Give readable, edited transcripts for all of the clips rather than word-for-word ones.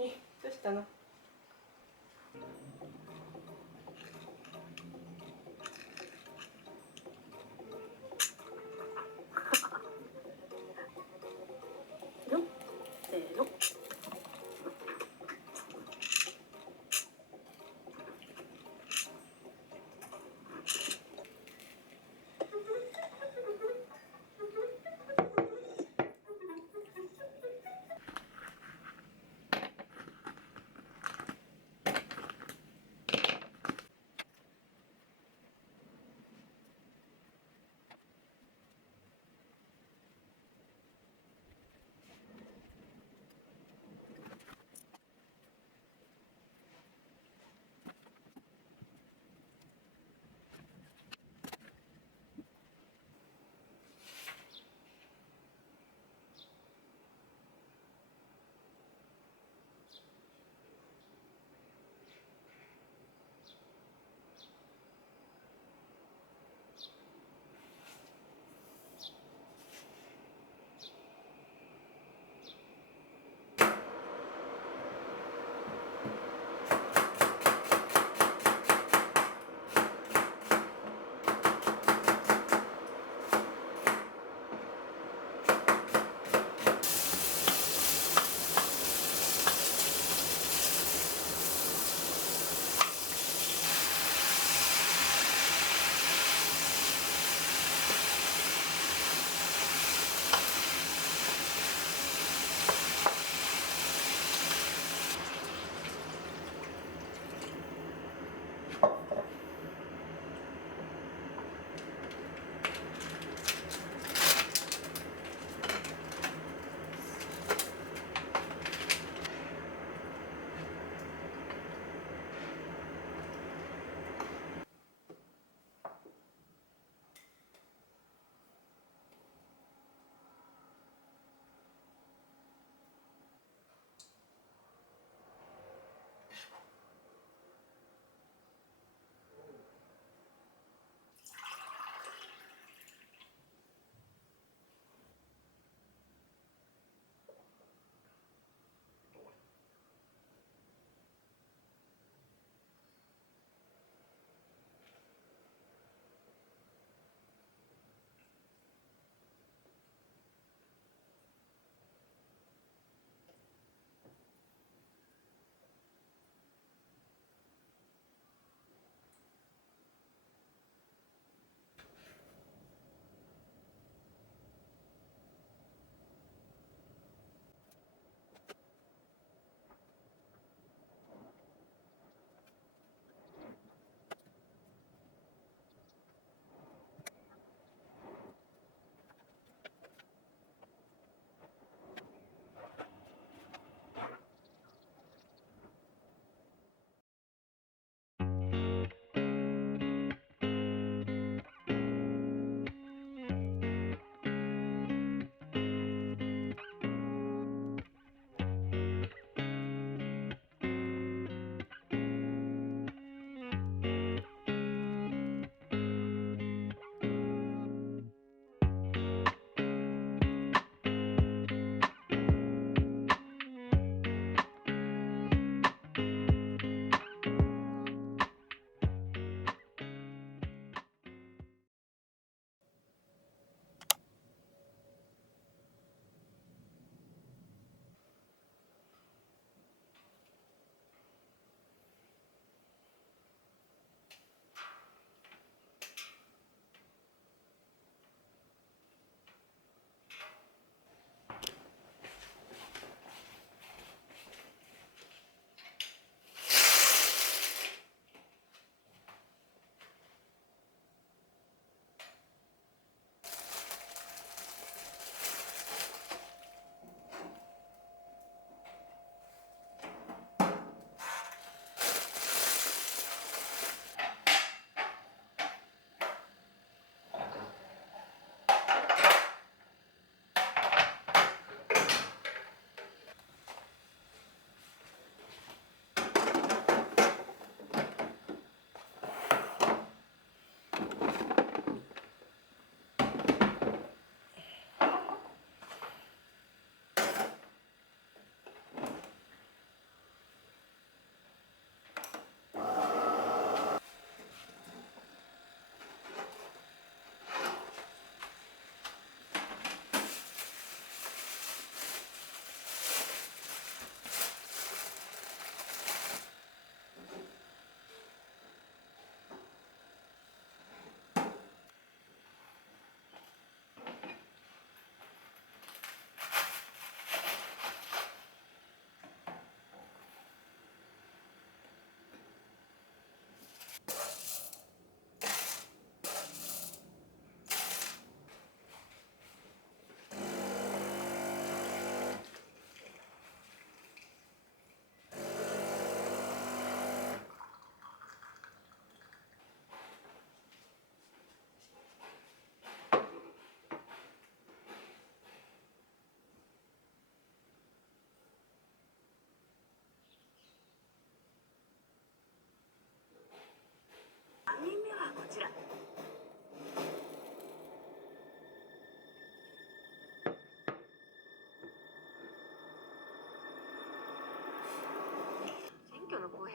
何どうしたの？せーの。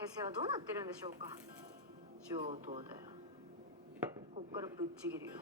形勢はどうなってるんでしょうか。上等だよ。こっからぶっちぎるよ。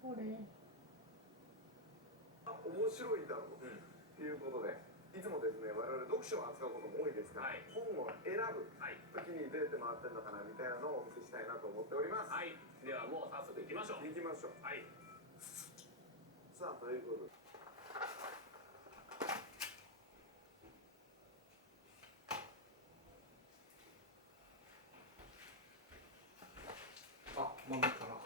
これ面白いだろうということで、いつもですね我々読書を扱うことも多いですが、本を選ぶ時にどうやって回ってるのかなみたいなのをお見せしたいなと思っております。はい、ではもう早速行きましょう。行きましょう。はい。さあということで、あ、豆かな。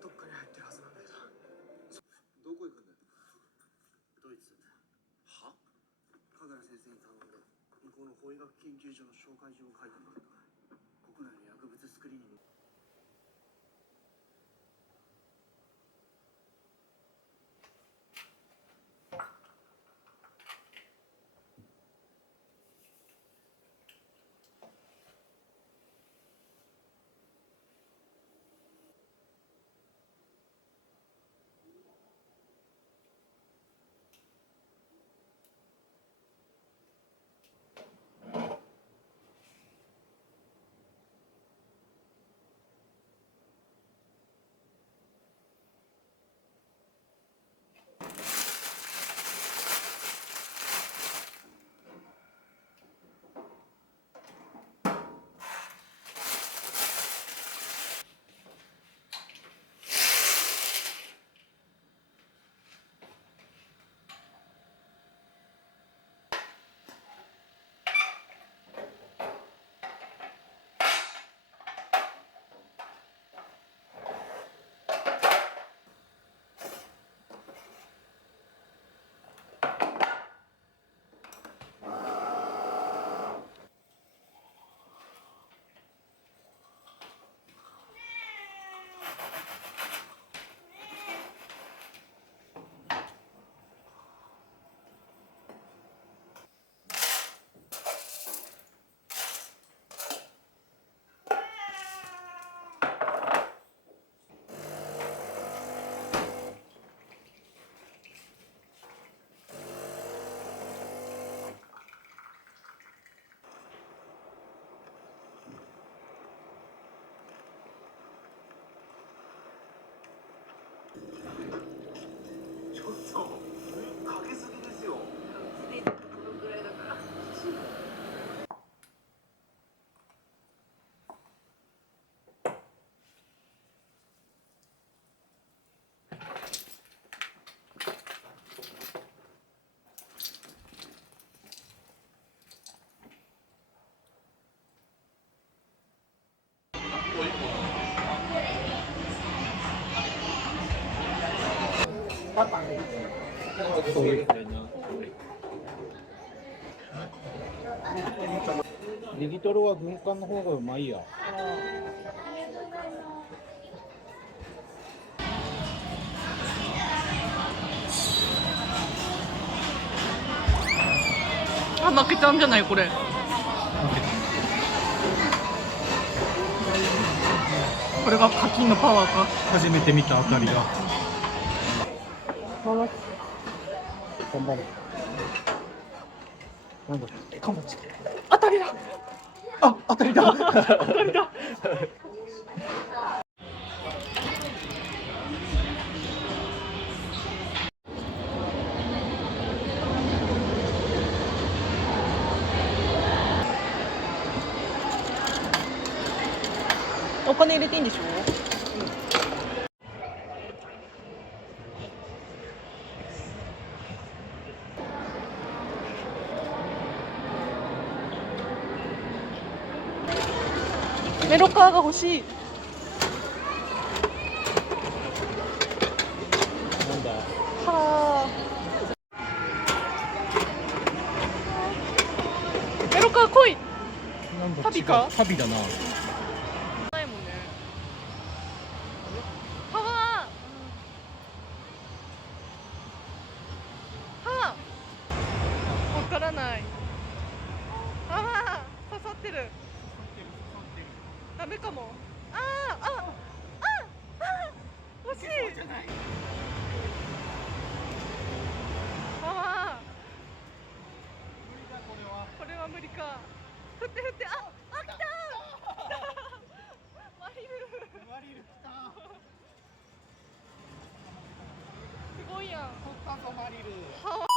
どっかに入ってるはずなんだけど。どこ行くんだよ。ドイツ。は？相良先生に頼んで向こうの法医学研究所の紹介状を書いてもらった。国内の薬物スクリーニング。そういうこれな。ネギトロは軍艦の方がうまいや。あ、負けたんじゃないこれ。これが課金のパワーか。初めて見た当たりが。こんばんは。なんだ。かもち。当たりだ。あ、当たりだ。当たりだ。お金入れていいんでしょ。メロカーが欲しい。なんだ。はあ。メロカー来い。なんだ。旅か。旅だな。ないもんね。はあ。はあ。わからない。ああ、刺さってる。ダメかも。ああ、ああ、惜しい。ああ。これは無理か。振って振って、あ、来た。マリル。マリル来た。すごいやん。取ったぞマリル。は